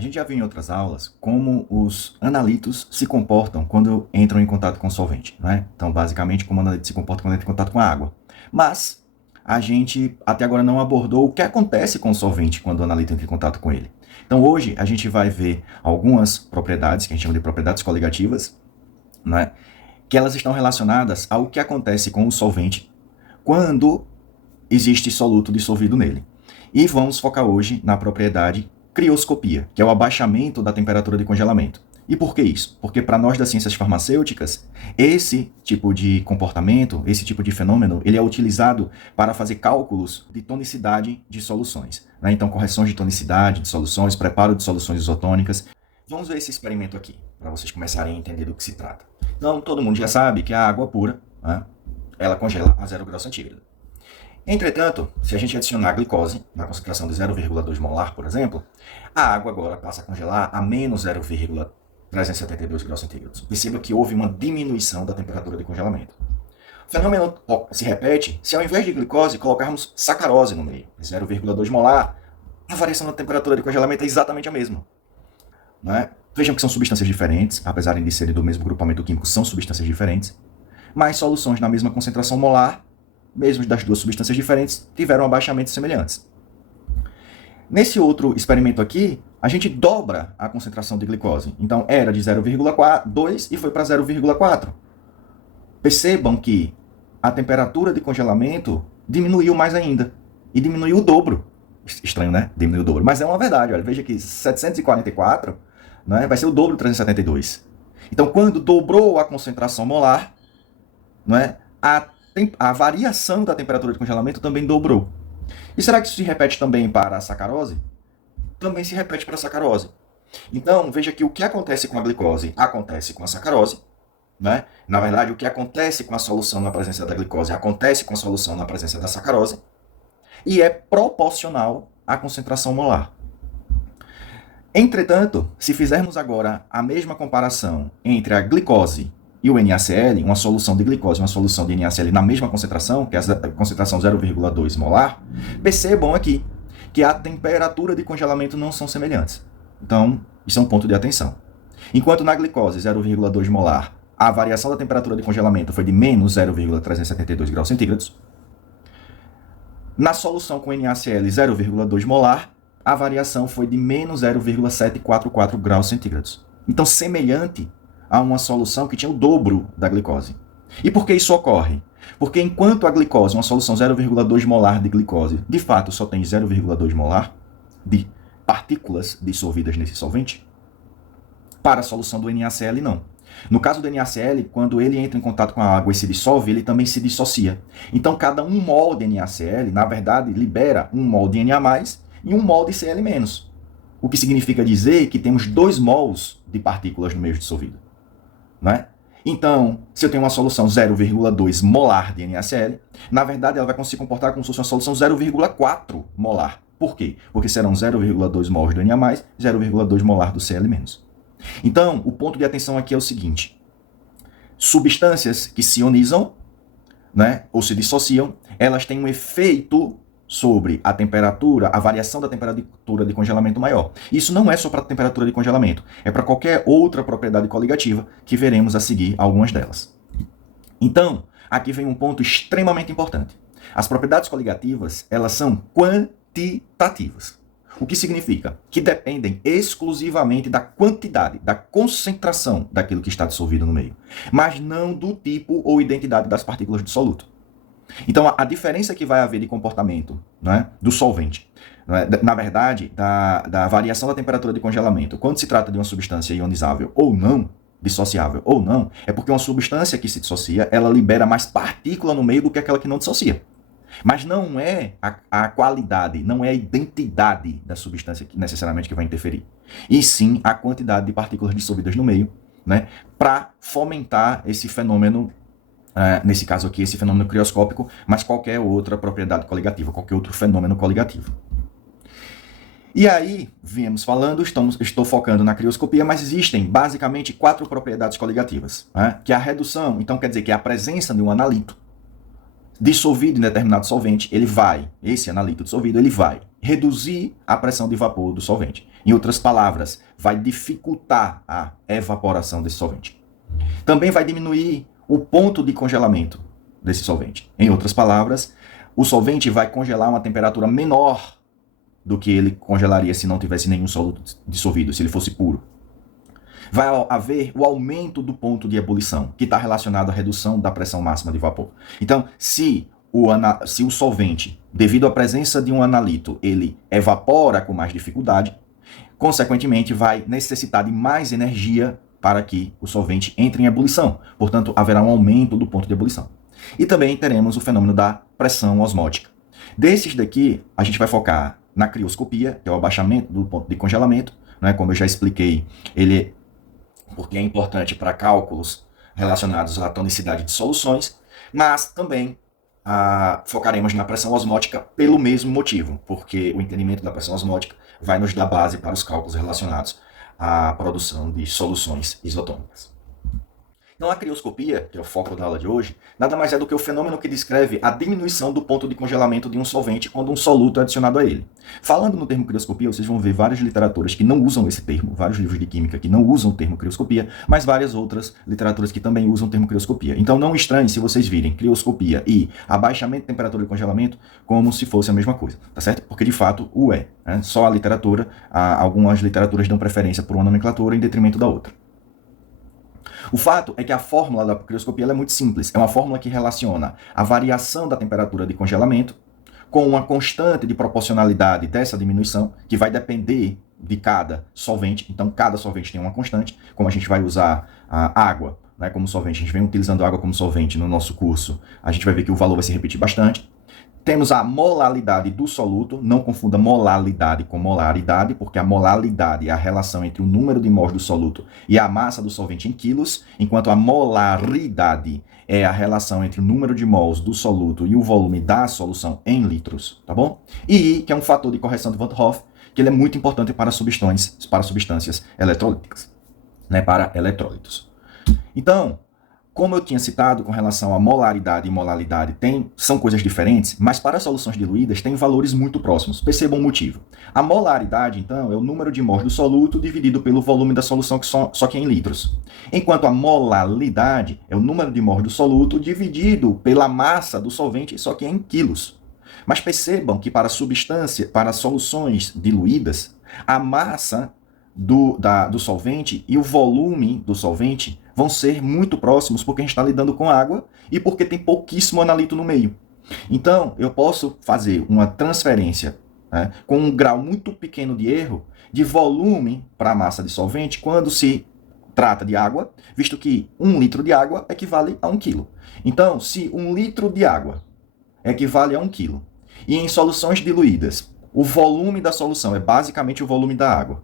A gente já viu em outras aulas como os analitos se comportam quando entram em contato com o solvente, né? Então, basicamente, como o analito se comporta quando entra em contato com a água. Mas a gente até agora não abordou o que acontece com o solvente quando o analito entra em contato com ele. Então, hoje a gente vai ver algumas propriedades, que a gente chama de propriedades coligativas, né? Que elas estão relacionadas ao que acontece com o solvente quando existe soluto dissolvido nele. E vamos focar hoje na propriedade crioscopia, que é o abaixamento da temperatura de congelamento. E por que isso? Porque para nós das ciências farmacêuticas, esse tipo de comportamento, esse tipo de fenômeno, ele é utilizado para fazer cálculos de tonicidade de soluções, né? Então, correções de tonicidade de soluções, preparo de soluções isotônicas. Vamos ver esse experimento aqui, para vocês começarem a entender do que se trata. Então, todo mundo já sabe que a água pura, né, ela congela a 0 grau centígrado. Entretanto, se a gente adicionar a glicose, na concentração de 0,2 molar, por exemplo, a água agora passa a congelar a menos 0,372 graus centígrados. Perceba que houve uma diminuição da temperatura de congelamento. O fenômeno se repete se ao invés de glicose colocarmos sacarose no meio, 0,2 molar, a variação da temperatura de congelamento é exatamente a mesma. Né? Vejam que são substâncias diferentes, apesar de serem do mesmo grupamento químico, são substâncias diferentes, mas soluções na mesma concentração molar, mesmo das duas substâncias diferentes, tiveram abaixamentos semelhantes. Nesse outro experimento aqui, a gente dobra a concentração de glicose. Então, era de 0,2 e foi para 0,4. Percebam que a temperatura de congelamento diminuiu mais ainda. E diminuiu o dobro. Estranho, né? Diminuiu o dobro. Mas é uma verdade. Olha, veja que 744, né, vai ser o dobro de 372. Então, quando dobrou a concentração molar, né, a variação da temperatura de congelamento também dobrou. E será que isso se repete também para a sacarose? Também se repete para a sacarose. Então, veja que o que acontece com a glicose acontece com a sacarose. Né? Na verdade, o que acontece com a solução na presença da glicose acontece com a solução na presença da sacarose. E é proporcional à concentração molar. Entretanto, se fizermos agora a mesma comparação entre a glicose e o NaCl, uma solução de glicose e uma solução de NaCl na mesma concentração, que é a concentração 0,2 molar, percebam aqui que a temperatura de congelamento não são semelhantes. Então, isso é um ponto de atenção. Enquanto na glicose 0,2 molar, a variação da temperatura de congelamento foi de menos 0,372 graus centígrados, na solução com NaCl 0,2 molar, a variação foi de menos 0,744 graus centígrados. Então, semelhante a uma solução que tinha o dobro da glicose. E por que isso ocorre? Porque enquanto a glicose, uma solução 0,2 molar de glicose, de fato só tem 0,2 molar de partículas dissolvidas nesse solvente, para a solução do NaCl não. No caso do NaCl, quando ele entra em contato com a água e se dissolve, ele também se dissocia. Então, cada 1 mol de NaCl, na verdade, libera 1 mol de Na+, e 1 mol de Cl-. O que significa dizer que temos 2 mols de partículas no meio dissolvido. Né? Então, se eu tenho uma solução 0,2 molar de NaCl, na verdade ela vai se comportar como se fosse uma solução 0,4 molar. Por quê? Porque serão 0,2 mols do Na+, 0,2 molar do Cl-. Então, o ponto de atenção aqui é o seguinte: substâncias que se ionizam, né, ou se dissociam, elas têm um efeito sobre a temperatura, a variação da temperatura de congelamento maior. Isso não é só para a temperatura de congelamento, é para qualquer outra propriedade coligativa que veremos a seguir algumas delas. Então, aqui vem um ponto extremamente importante. As propriedades coligativas, elas são quantitativas. O que significa que dependem exclusivamente da quantidade, da concentração daquilo que está dissolvido no meio, mas não do tipo ou identidade das partículas do soluto. Então, a diferença que vai haver de comportamento, né, do solvente, né, na verdade, da variação da temperatura de congelamento, quando se trata de uma substância ionizável ou não, dissociável ou não, é porque uma substância que se dissocia, ela libera mais partícula no meio do que aquela que não dissocia. Mas não é a qualidade, não é a identidade da substância que necessariamente que vai interferir. E sim a quantidade de partículas dissolvidas no meio, né, para fomentar esse fenômeno, nesse caso aqui, esse fenômeno crioscópico, mas qualquer outra propriedade coligativa, qualquer outro fenômeno coligativo. E aí, viemos falando, estou focando na crioscopia, mas existem basicamente 4 propriedades coligativas, né, que é a redução, então quer dizer que a presença de um analito dissolvido em determinado solvente, esse analito dissolvido, ele vai reduzir a pressão de vapor do solvente. Em outras palavras, vai dificultar a evaporação desse solvente. Também vai diminuir o ponto de congelamento desse solvente. Em outras palavras, o solvente vai congelar a uma temperatura menor do que ele congelaria se não tivesse nenhum soluto dissolvido, se ele fosse puro. Vai haver o aumento do ponto de ebulição, que está relacionado à redução da pressão máxima de vapor. Então, se o solvente, devido à presença de um analito, ele evapora com mais dificuldade, consequentemente vai necessitar de mais energia para que o solvente entre em ebulição. Portanto, haverá um aumento do ponto de ebulição. E também teremos o fenômeno da pressão osmótica. Desses daqui, a gente vai focar na crioscopia, que é o abaixamento do ponto de congelamento, né? Como eu já expliquei, ele porque é importante para cálculos relacionados à tonicidade de soluções, mas também focaremos na pressão osmótica pelo mesmo motivo, porque o entendimento da pressão osmótica vai nos dar base para os cálculos relacionados à produção de soluções isotônicas. Então, a crioscopia, que é o foco da aula de hoje, nada mais é do que o fenômeno que descreve a diminuição do ponto de congelamento de um solvente quando um soluto é adicionado a ele. Falando no termo crioscopia, vocês vão ver várias literaturas que não usam esse termo, vários livros de química que não usam o termo crioscopia, mas várias outras literaturas que também usam o termo crioscopia. Então, não estranhe se vocês virem crioscopia e abaixamento de temperatura de congelamento como se fosse a mesma coisa, tá certo? Porque, de fato, o é. Né? Só a literatura, algumas literaturas dão preferência por uma nomenclatura em detrimento da outra. O fato é que a fórmula da crioscopia é muito simples. É uma fórmula que relaciona a variação da temperatura de congelamento com uma constante de proporcionalidade dessa diminuição, que vai depender de cada solvente. Então, cada solvente tem uma constante. Como a gente vai usar a água, né, como solvente, a gente vem utilizando água como solvente no nosso curso, a gente vai ver que o valor vai se repetir bastante. Temos a molaridade do soluto, não confunda molaridade com molaridade, porque a molaridade é a relação entre o número de mols do soluto e a massa do solvente em quilos, enquanto a molaridade é a relação entre o número de mols do soluto e o volume da solução em litros, tá bom? E I, que é um fator de correção de Van 't Hoff, que ele é muito importante para substâncias eletrolíticas, né, para eletrólitos. Então, como eu tinha citado com relação a molaridade e molalidade, são coisas diferentes, mas para soluções diluídas tem valores muito próximos. Percebam o motivo. A molaridade, então, é o número de mols do soluto dividido pelo volume da solução, só que em litros. Enquanto a molalidade é o número de mols do soluto dividido pela massa do solvente, só que em quilos. Mas percebam que para soluções diluídas, a massa do solvente e o volume do solvente vão ser muito próximos porque a gente está lidando com água e porque tem pouquíssimo analito no meio. Então, eu posso fazer uma transferência, né, com um grau muito pequeno de erro de volume para a massa de solvente quando se trata de água, visto que 1 litro de água equivale a 1 quilo. Então, se 1 litro de água equivale a 1 quilo, e em soluções diluídas, o volume da solução é basicamente o volume da água,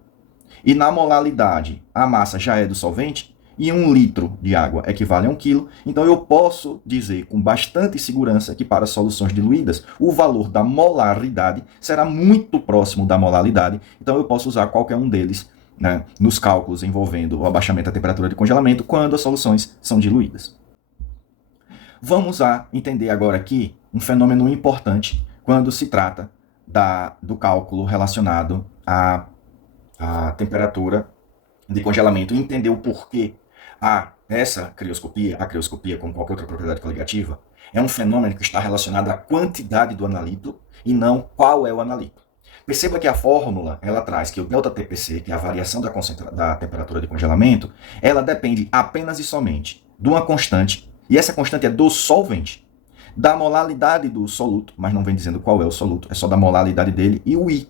e na molaridade a massa já é do solvente, e 1 litro de água equivale a 1 quilo, então eu posso dizer com bastante segurança que para soluções diluídas, o valor da molaridade será muito próximo da molaridade, então eu posso usar qualquer um deles, né, nos cálculos envolvendo o abaixamento da temperatura de congelamento quando as soluções são diluídas. Vamos entender agora aqui um fenômeno importante quando se trata do cálculo relacionado à temperatura de congelamento e entender o porquê essa crioscopia, a crioscopia como qualquer outra propriedade coligativa, é um fenômeno que está relacionado à quantidade do analito e não qual é o analito. Perceba que a fórmula, ela traz que o ΔTPC, que é a variação da temperatura de congelamento, ela depende apenas e somente de uma constante, e essa constante é do solvente, da molaridade do soluto, mas não vem dizendo qual é o soluto, é só da molaridade dele, e o I,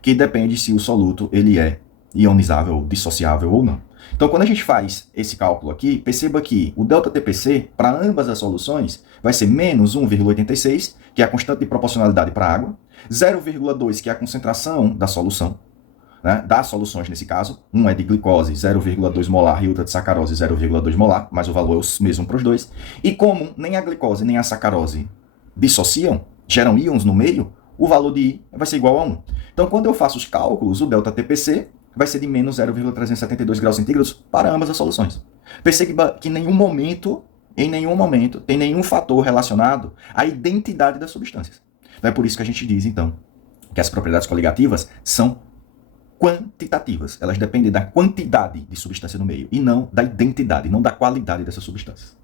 que depende se o soluto ele é ionizável, dissociável ou não. Então, quando a gente faz esse cálculo aqui, perceba que o ΔTPC, para ambas as soluções, vai ser menos 1,86, que é a constante de proporcionalidade para a água, 0,2, que é a concentração da solução, né, das soluções nesse caso. Um é de glicose, 0,2 molar, e outra de sacarose, 0,2 molar, mas o valor é o mesmo para os dois. E como nem a glicose nem a sacarose dissociam, geram íons no meio, o valor de I vai ser igual a 1. Então, quando eu faço os cálculos, o ΔTPC vai ser de menos 0,372 graus centígrados para ambas as soluções. Perceba que em nenhum momento, tem nenhum fator relacionado à identidade das substâncias. Então, é por isso que a gente diz, então, que as propriedades coligativas são quantitativas. Elas dependem da quantidade de substância no meio e não da identidade, não da qualidade dessas substâncias.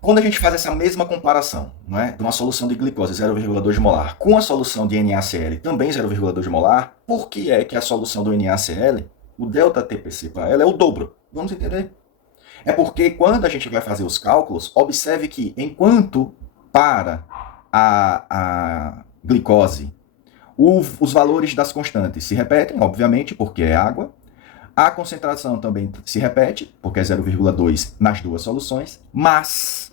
Quando a gente faz essa mesma comparação, não é, de uma solução de glicose 0,2 molar com a solução de NaCl também 0,2 molar, por que é que a solução do NaCl, o ΔTPC para ela é o dobro? Vamos entender. É porque quando a gente vai fazer os cálculos, observe que enquanto para a glicose os valores das constantes se repetem, obviamente, porque é água, a concentração também se repete, porque é 0,2 nas duas soluções, mas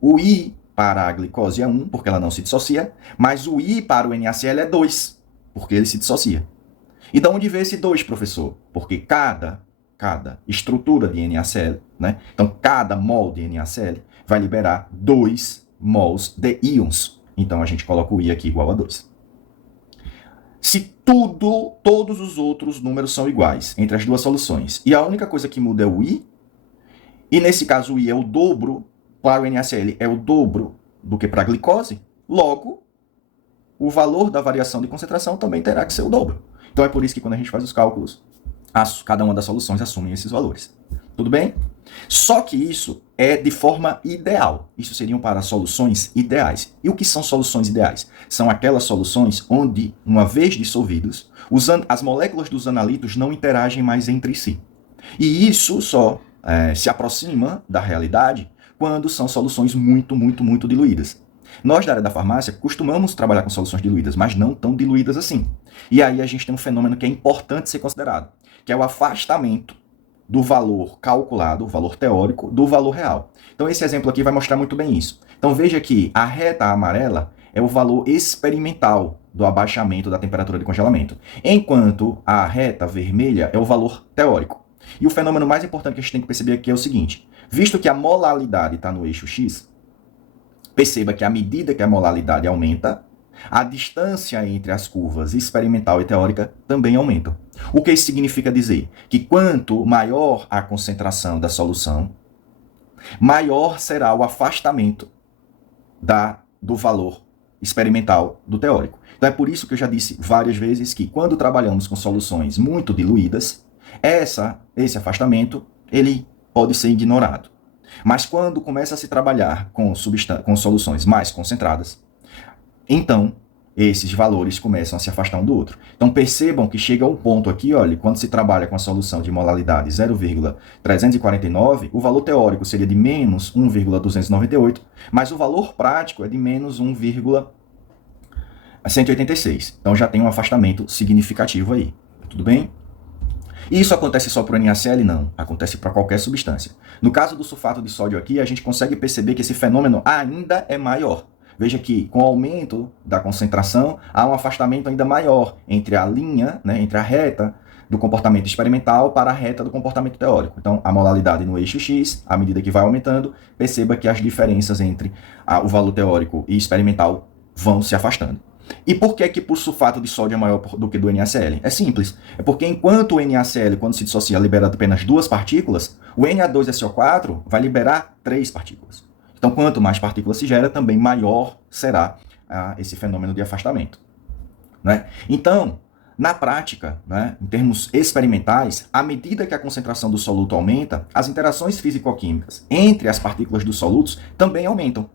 o I para a glicose é 1, porque ela não se dissocia, mas o I para o NaCl é 2, porque ele se dissocia. E de onde vem esse 2, professor? Porque cada estrutura de NaCl, né? Então, cada mol de NaCl vai liberar 2 mols de íons. Então, a gente coloca o I aqui igual a 2. Se todos os outros números são iguais entre as duas soluções, e a única coisa que muda é o I, e nesse caso o I é o dobro, para o NaCl é o dobro do que para a glicose, logo, o valor da variação de concentração também terá que ser o dobro. Então é por isso que quando a gente faz os cálculos, cada uma das soluções assume esses valores. Tudo bem? Só que isso é de forma ideal. Isso seriam para soluções ideais. E o que são soluções ideais? São aquelas soluções onde, uma vez dissolvidos, as moléculas dos analitos não interagem mais entre si. E isso só se aproxima da realidade quando são soluções muito diluídas. Nós, da área da farmácia, costumamos trabalhar com soluções diluídas, mas não tão diluídas assim. E aí a gente tem um fenômeno que é importante ser considerado, que é o afastamento do valor calculado, o valor teórico, do valor real. Então esse exemplo aqui vai mostrar muito bem isso. Então veja que a reta amarela é o valor experimental do abaixamento da temperatura de congelamento, enquanto a reta vermelha é o valor teórico. E o fenômeno mais importante que a gente tem que perceber aqui é o seguinte: visto que a molalidade está no eixo X, perceba que à medida que a molalidade aumenta, a distância entre as curvas experimental e teórica também aumenta. O que isso significa dizer? Que quanto maior a concentração da solução, maior será o afastamento do valor experimental do teórico. Então é por isso que eu já disse várias vezes que quando trabalhamos com soluções muito diluídas, esse afastamento ele pode ser ignorado. Mas quando começa a se trabalhar com soluções mais concentradas, então esses valores começam a se afastar um do outro. Então percebam que chega um ponto aqui, olha, quando se trabalha com a solução de molalidade 0,349, o valor teórico seria de menos 1,298, mas o valor prático é de menos 1,186. Então já tem um afastamento significativo aí. Tudo bem? E isso acontece só para o NaCl? Não. Acontece para qualquer substância. No caso do sulfato de sódio aqui, a gente consegue perceber que esse fenômeno ainda é maior. Veja que, com o aumento da concentração, há um afastamento ainda maior entre a linha, né, entre a reta do comportamento experimental para a reta do comportamento teórico. Então, a molalidade no eixo X, à medida que vai aumentando, perceba que as diferenças entre o valor teórico e experimental vão se afastando. E por que o sulfato de sódio é maior do que do NaCl? É simples. É porque enquanto o NaCl, quando se dissocia, libera apenas 2 partículas, o Na2SO4 vai liberar 3 partículas. Então, quanto mais partículas se gera, também maior será esse fenômeno de afastamento. Né? Então, na prática, né, em termos experimentais, à medida que a concentração do soluto aumenta, as interações físico-químicas entre as partículas dos solutos também aumentam.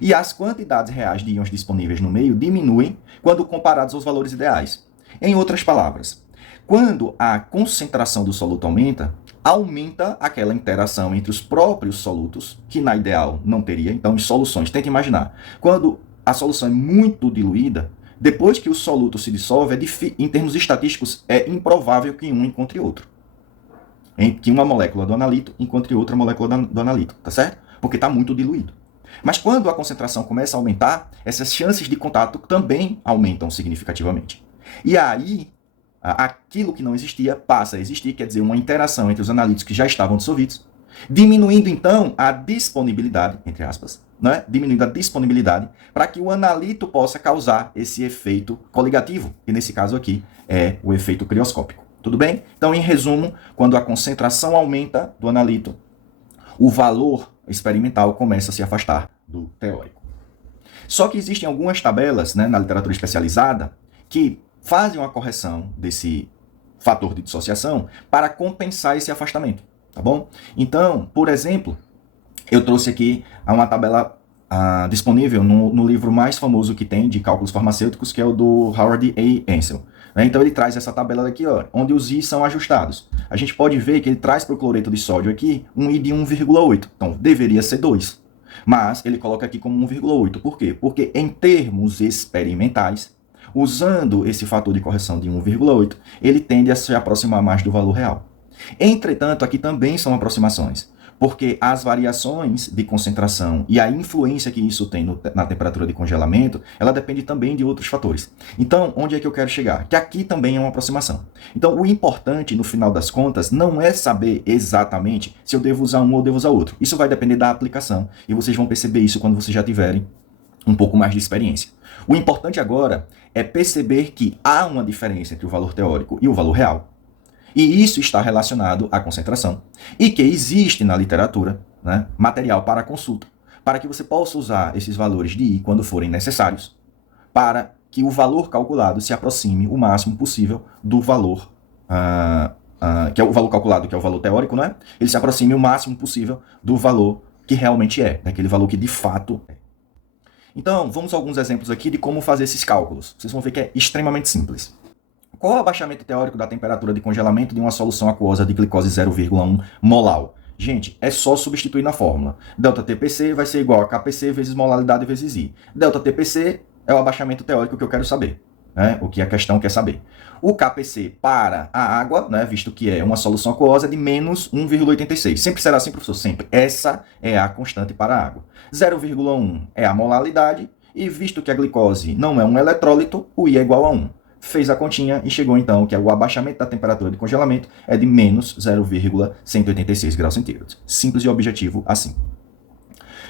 E as quantidades reais de íons disponíveis no meio diminuem quando comparados aos valores ideais. Em outras palavras, quando a concentração do soluto aumenta aquela interação entre os próprios solutos, que na ideal não teria. Então, em soluções, tente imaginar, quando a solução é muito diluída, depois que o soluto se dissolve, em termos estatísticos, é improvável que um encontre outro. Que uma molécula do analito encontre outra molécula do analito, tá certo? Porque está muito diluído. Mas quando a concentração começa a aumentar, essas chances de contato também aumentam significativamente. E aí, aquilo que não existia passa a existir, quer dizer, uma interação entre os analíticos que já estavam dissolvidos, diminuindo então a disponibilidade, entre aspas, né? Diminuindo a disponibilidade para que o analito possa causar esse efeito coligativo, que nesse caso aqui é o efeito crioscópico. Tudo bem? Então, em resumo, quando a concentração aumenta do analito, o valor experimental começa a se afastar do teórico. Só que existem algumas tabelas, né, na literatura especializada que fazem uma correção desse fator de dissociação para compensar esse afastamento, tá bom? Então, por exemplo, eu trouxe aqui uma tabela disponível no livro mais famoso que tem de cálculos farmacêuticos, que é o do Howard A. Ansel. Então ele traz essa tabela daqui, ó, onde os I são ajustados. A gente pode ver que ele traz para o cloreto de sódio aqui um I de 1,8. Então deveria ser 2. Mas ele coloca aqui como 1,8. Por quê? Porque em termos experimentais, usando esse fator de correção de 1,8, ele tende a se aproximar mais do valor real. Entretanto, aqui também são aproximações, porque as variações de concentração e a influência que isso tem na temperatura de congelamento, ela depende também de outros fatores. Então, onde é que eu quero chegar? Que aqui também é uma aproximação. Então, o importante, no final das contas, não é saber exatamente se eu devo usar um ou devo usar outro. Isso vai depender da aplicação, e vocês vão perceber isso quando vocês já tiverem um pouco mais de experiência. O importante agora é perceber que há uma diferença entre o valor teórico e o valor real, e isso está relacionado à concentração, e que existe na literatura, né, material para consulta, para que você possa usar esses valores de I quando forem necessários, para que o valor calculado se aproxime o máximo possível do valor, que é o valor calculado, que é o valor teórico, né? Ele se aproxime o máximo possível do valor que realmente é, daquele valor que de fato é. Então, vamos a alguns exemplos aqui de como fazer esses cálculos. Vocês vão ver que é extremamente simples. Qual é o abaixamento teórico da temperatura de congelamento de uma solução aquosa de glicose 0,1 molar? Gente, é só substituir na fórmula. ΔTPC vai ser igual a KPC vezes molalidade vezes I. ΔTPC é o abaixamento teórico que eu quero saber, né? O que a questão quer saber. O KPC para a água, né, visto que é uma solução aquosa, é de menos 1,86. Sempre será assim, professor? Sempre. Essa é a constante para a água. 0,1 é a molalidade, e visto que a glicose não é um eletrólito, o I é igual a 1. Fez a continha e chegou então que o abaixamento da temperatura de congelamento é de menos 0,186 graus centígrados. Simples e objetivo assim.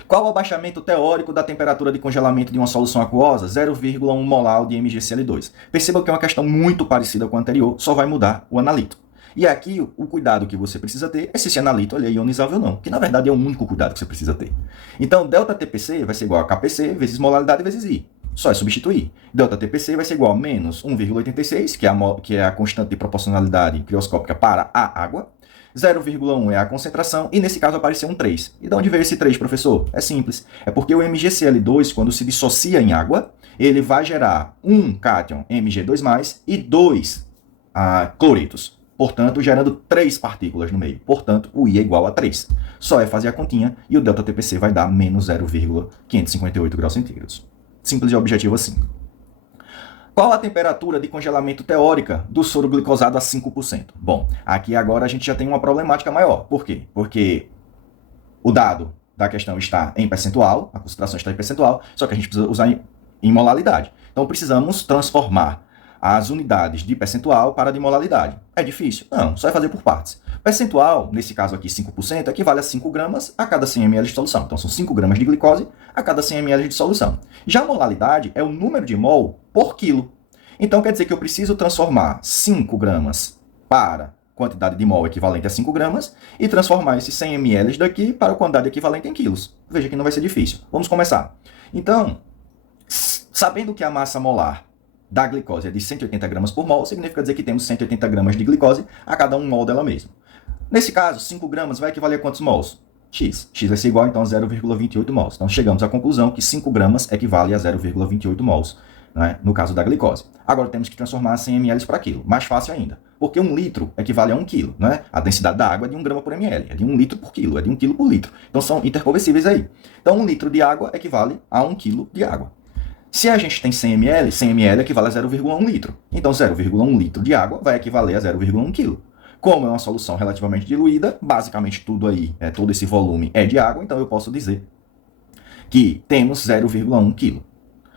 Qual o abaixamento teórico da temperatura de congelamento de uma solução aquosa? 0,1 molar de MgCl2. Perceba que é uma questão muito parecida com a anterior, só vai mudar o analito. E aqui o cuidado que você precisa ter é se esse analito é ionizável ou não, que na verdade é o único cuidado que você precisa ter. Então, ΔTPC vai ser igual a KPC vezes molalidade vezes I. Só é substituir. ΔTPC vai ser igual a menos 1,86, que é a constante de proporcionalidade crioscópica para a água. 0,1 é a concentração, e nesse caso apareceu um 3. E de onde veio esse 3, professor? É simples. É porque o MgCl2, quando se dissocia em água, ele vai gerar um cátion Mg2+, e 2 cloretos. Portanto, gerando 3 partículas no meio. Portanto, o I é igual a 3. Só é fazer a continha, e o ΔTPC vai dar menos 0,558 graus centígrados. Simples e objetivo assim. Qual a temperatura de congelamento teórica do soro glicosado a 5%? Bom, aqui agora a gente já tem uma problemática maior. Por quê? Porque o dado da questão está em percentual, a concentração está em percentual, só que a gente precisa usar em molalidade. Então precisamos transformar as unidades de percentual para de molalidade. É difícil? Não, só é fazer por partes. Percentual, nesse caso aqui 5%, equivale a 5 gramas a cada 100 ml de solução. Então são 5 gramas de glicose a cada 100 ml de solução. Já a molalidade é o número de mol por quilo. Então quer dizer que eu preciso transformar 5 gramas para quantidade de mol equivalente a 5 gramas e transformar esses 100 ml daqui para a quantidade equivalente em quilos. Veja que não vai ser difícil. Vamos começar. Então, sabendo que a massa molar da glicose é de 180 gramas por mol, significa dizer que temos 180 gramas de glicose a cada 1 mol dela mesma. Nesse caso, 5 gramas vai equivaler a quantos mols? X. X vai ser igual, então, a 0,28 mols. Então, chegamos à conclusão que 5 gramas equivale a 0,28 mols, né, no caso da glicose. Agora, temos que transformar 100 ml para quilo. Mais fácil ainda, porque 1 litro equivale a 1 quilo. Né? A densidade da água é de 1 grama por ml, é de 1 litro por quilo, é de 1 quilo por litro. Então, são interconversíveis aí. Então, 1 litro de água equivale a 1 quilo de água. Se a gente tem 100 ml, 100 ml equivale a 0,1 litro. Então, 0,1 litro de água vai equivaler a 0,1 quilo. Como é uma solução relativamente diluída, basicamente tudo aí, todo esse volume é de água, então eu posso dizer que temos 0,1 quilo.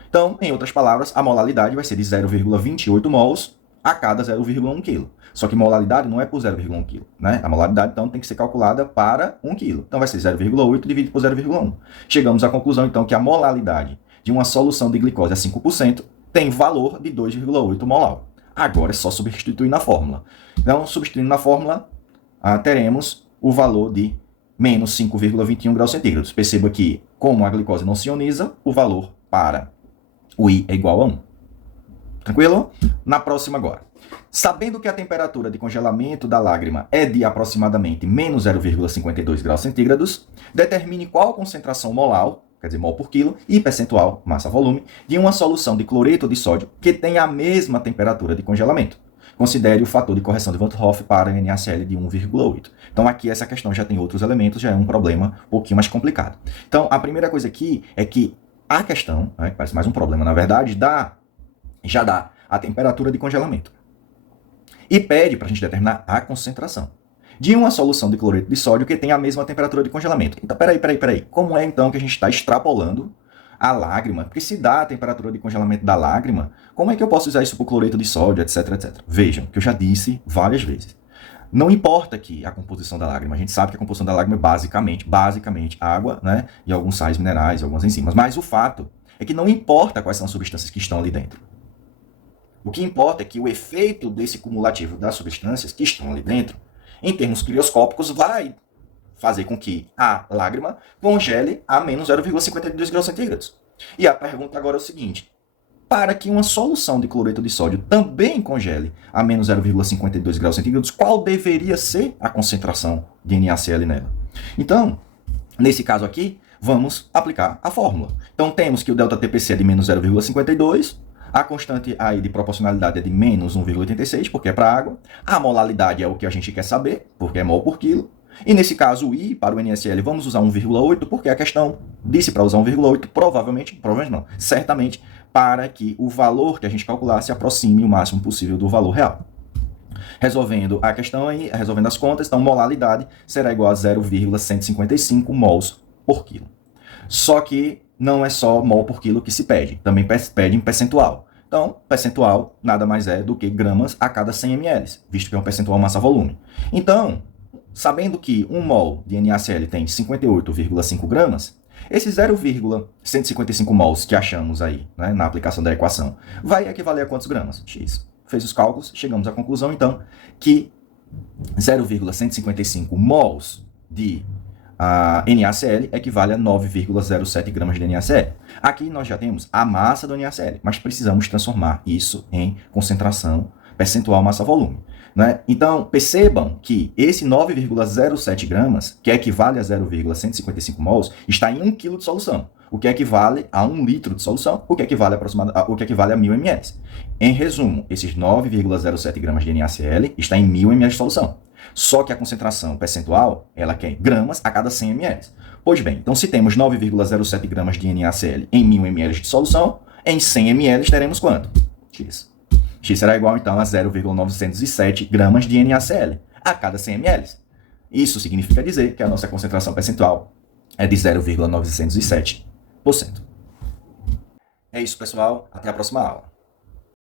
Então, em outras palavras, a molalidade vai ser de 0,28 mols a cada 0,1 quilo. Só que molalidade não é por 0,1 quilo, né? A molalidade, então, tem que ser calculada para 1 quilo. Então, vai ser 0,8 dividido por 0,1. Chegamos à conclusão, então, que a molalidade de uma solução de glicose a 5% tem valor de 2,8 molar. Agora é só substituir na fórmula. Então, substituindo na fórmula, teremos o valor de menos 5,21 graus centígrados. Perceba que, como a glicose não se ioniza, o valor para o I é igual a 1. Tranquilo? Na próxima agora. Sabendo que a temperatura de congelamento da lágrima é de aproximadamente menos 0,52 graus centígrados, determine qual concentração molar, quer dizer, mol por quilo, e percentual, massa-volume, de uma solução de cloreto de sódio que tenha a mesma temperatura de congelamento. Considere o fator de correção de Van 't Hoff para NaCl de 1,8. Então aqui essa questão já tem outros elementos, já é um problema um pouquinho mais complicado. Então a primeira coisa aqui é que a questão, né, parece mais um problema na verdade, já dá a temperatura de congelamento. E pede para a gente determinar a concentração de uma solução de cloreto de sódio que tem a mesma temperatura de congelamento. Então, peraí. Como é então que a gente está extrapolando a lágrima? Porque se dá a temperatura de congelamento da lágrima, como é que eu posso usar isso para o cloreto de sódio, etc. Vejam, que eu já disse várias vezes. Não importa aqui a composição da lágrima. A gente sabe que a composição da lágrima é basicamente água, né? E alguns sais minerais, algumas enzimas. Mas o fato é que não importa quais são as substâncias que estão ali dentro. O que importa é que o efeito desse cumulativo das substâncias que estão ali dentro, em termos crioscópicos, vai fazer com que a lágrima congele a menos 0,52 graus centígrados. E a pergunta agora é o seguinte: para que uma solução de cloreto de sódio também congele a menos 0,52 graus centígrados, qual deveria ser a concentração de NaCl nela? Então, nesse caso aqui, vamos aplicar a fórmula. Então, temos que o ΔTPC é de menos 0,52, a constante aí de proporcionalidade é de menos 1,86, porque é para água. A molaridade é o que a gente quer saber, porque é mol por quilo. E nesse caso, o I para o NaCl, vamos usar 1,8, porque a questão disse para usar 1,8, provavelmente não, certamente, para que o valor que a gente calcular se aproxime o máximo possível do valor real. Resolvendo a questão aí, resolvendo as contas, então molaridade será igual a 0,155 mols por quilo. Só que não é só mol por quilo que se pede, também pede em percentual. Então, percentual nada mais é do que gramas a cada 100 ml, visto que é um percentual massa-volume. Então, sabendo que 1 mol de NaCl tem 58,5 gramas, esses 0,155 mols que achamos aí, né, na aplicação da equação, vai equivaler a quantos gramas? X. Fez os cálculos, chegamos à conclusão, então, que 0,155 mols de NaCl equivale a 9,07 gramas de NaCl. Aqui nós já temos a massa do NaCl, mas precisamos transformar isso em concentração percentual massa-volume. Né? Então, percebam que esse 9,07 gramas, que equivale a 0,155 mols, está em 1 kg de solução, o que equivale a 1 litro de solução, o que equivale a 1.000 ml. Em resumo, esses 9,07 gramas de NaCl está em 1.000 ml de solução. Só que a concentração percentual, ela quer gramas a cada 100 ml. Pois bem, então se temos 9,07 gramas de NaCl em 1.000 ml de solução, em 100 ml teremos quanto? X. X será igual, então, a 0,907 gramas de NaCl a cada 100 ml. Isso significa dizer que a nossa concentração percentual é de 0,907%. É isso, pessoal. Até a próxima aula.